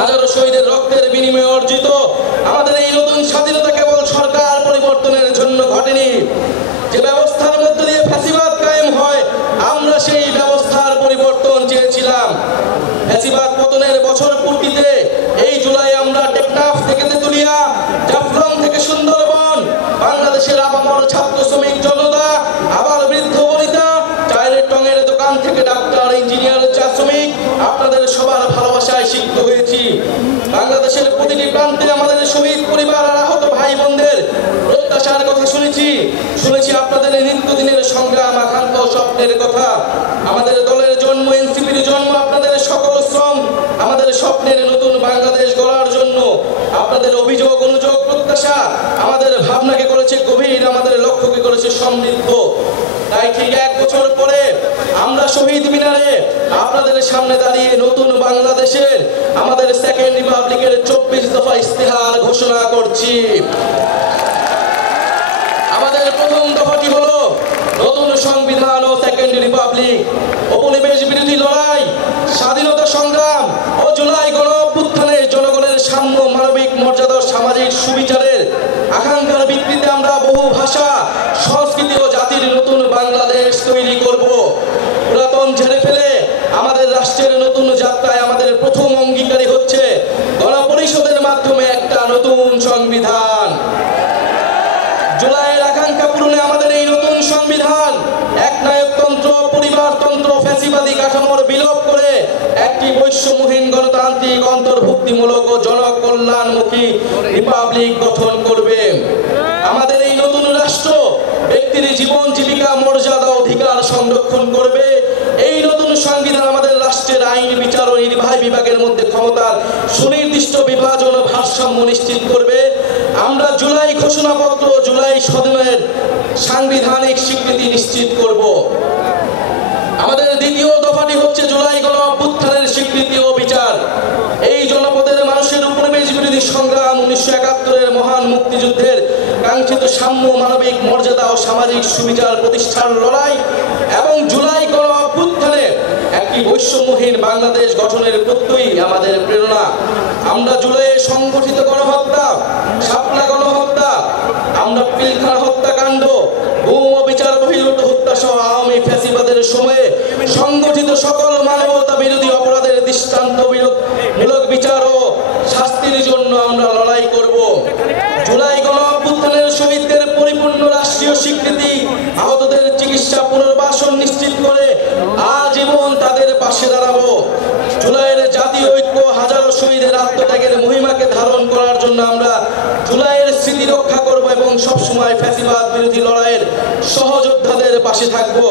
হাজারো শহীদের রক্তের বিনিময়ে অর্জিত আমাদের এই নতুন স্বাধীনতা কেবল সরকার পরিবর্তনের জন্য ঘটেনি। যে ব্যবস্থার মধ্য দিয়ে ফ্যাসিবাদ কায়েম হয়, আমরা সেই ব্যবস্থার পরিবর্তন চেয়েছিলাম। ফ্যাসিবাদ পতনের বছর পূর্তিতে এই জুলাই আমরা টেকনাফ থেকে তেতুলিয়া, জাফলং থেকে সুন্দরবন, বাংলাদেশের আপামর ছাত্র শ্রমিক জনতা, আবার বৃদ্ধ বনিতা, চায়ের টঙের দোকান থেকে ডাক্তার, ইঞ্জিনিয়ার, চা শ্রমিক, আপনাদের সবার ভালোবাসায় সিক্ত হয়েছি। বাংলাদেশের প্রতিটি প্রান্তে আমাদের শহীদ পরিবার আর আহত ভাই বোনদের প্রত্যাশার কথা শুনেছি আপনাদের নিত্যদিনের সংগ্রাম, আকাঙ্ক্ষা, স্বপ্নের কথা। আমাদের দলের জন্ম, এনসিপির জন্ম, আপনাদের সকল শ্রম আমাদের স্বপ্নের নতুন বাংলাদেশ গড়ার জন্য। আপনাদের অভিযোগ, অনুযোগ, প্রত্যাশা আমাদের ভাবনাকে করেছে গভীর, আমাদের লক্ষ্যকে করেছে সমৃদ্ধ। তাই ঠিক 1 বছর পরে আমরা শহীদ মিনারে আপনাদের সামনে দাঁড়িয়ে নতুন বাংলাদেশের আমাদের সেকেন্ড রিপাবলিকের 24 দফা ইস্তেহার ঘোষণা করছি। আমাদের প্রথম দফাটি হলো নতুন সংবিধান ও সেকেন্ড রিপাবলিক, উপনিবেশ বিরোধী লড়াই, স্বাধীনতা সংগ্রাম ও জুলাই গণ অভ্যুত্থানে জনগণের সাম্য, মানবিক মর্যাদা, সামাজিক সুবিচারের আকাঙ্ক্ষার ভিত্তিতে আমরা বহু ভাষা, সংস্কৃতি ও জাতির নতুন বাংলাদেশ তৈরি করব। পুরাতন ঝেড়ে ফেলে আমাদের রাষ্ট্রের নতুন যাত্রায় আমাদের প্রথম অঙ্গীকারই হচ্ছে গণপরিষদের মাধ্যমে একটা নতুন সংবিধান। জুলাইয়ের আকাঙ্ক্ষা পূরণে আমাদের এই নতুন সংবিধান একনায়কতন্ত্র, পরিবারতন্ত্র, ফ্যাসিবাদী কাঠামোর বিলোপ করে একটি বৈষম্যহীন, গণতান্ত্রিক, অন্তর্ভুক্তিমূলক ও জনকল্যাণমুখী রিপাবলিক গঠন করবে। আমাদের এই নতুন রাষ্ট্র ব্যক্তির জীবন, জীবিকা, মর্যাদা, অধিকার সংরক্ষণ করবে। এই নতুন সংবিধান আমাদের রাষ্ট্রের আইন, বিচার ও নির্বাহী বিভাগের মধ্যে ক্ষমতার সুনির্দিষ্ট বিভাজন ও ভারসাম্য নিশ্চিত করবে। আমরা জুলাই ঘোষণাপত্র, জুলাই সদনের সাংবিধানিক স্বীকৃতি নিশ্চিত করব। আমাদের দ্বিতীয় দফাটি হচ্ছে জুলাই গণ অভ্যুত্থানের স্বীকৃতি ও বিচার। এই জনপদের মানুষের উপনিবেশ বিরোধী সংগ্রাম, 1971-এর মহান মুক্তিযুদ্ধের কাঙ্ক্ষিত সাম্য, মানবিক মর্যাদা ও সামাজিক সুবিচার প্রতিষ্ঠার লড়াই এবং জুলাই গণ অভ্যুত্থানে একটি বৈষম্যহীন বাংলাদেশ গঠনের প্রত্যয়ই আমাদের প্রেরণা। আমরা জুলাইয়ে সংগঠিত গণহত্যা, শাপলা গণহত্যা, আমরা পিলখানা হত্যাকাণ্ড, গুম ও বিচার বহির্ভূত হত্যা সহ আওয়ামী ফ্যাসিবাদের সময়ে সংগঠিত সকল মানবতা বিরোধী অপরাধের দৃষ্টান্তমূলক বিচার ও শাস্তির জন্য আমরা লড়াই করব। জুলাই গণ অভ্যুত্থানের শহীদদের পরিপূর্ণ রাষ্ট্রীয় স্বীকৃতি, আহতদের চিকিৎসা, পুনর্বাসন নিশ্চিত করে আজীবন তাদের পাশে দাঁড়াবো। জুলাইয়ের জাতীয় ঐক্য, হাজারো শহীদের আত্মত্যাগের মহিমাকে ধারণ করার জন্য আমরা জুলাইয়ের স্মৃতি রক্ষা করব এবং সবসময় ফ্যাসিবাদ বিরোধী লড়াইয়ের সহযোদ্ধাদের পাশে থাকবো।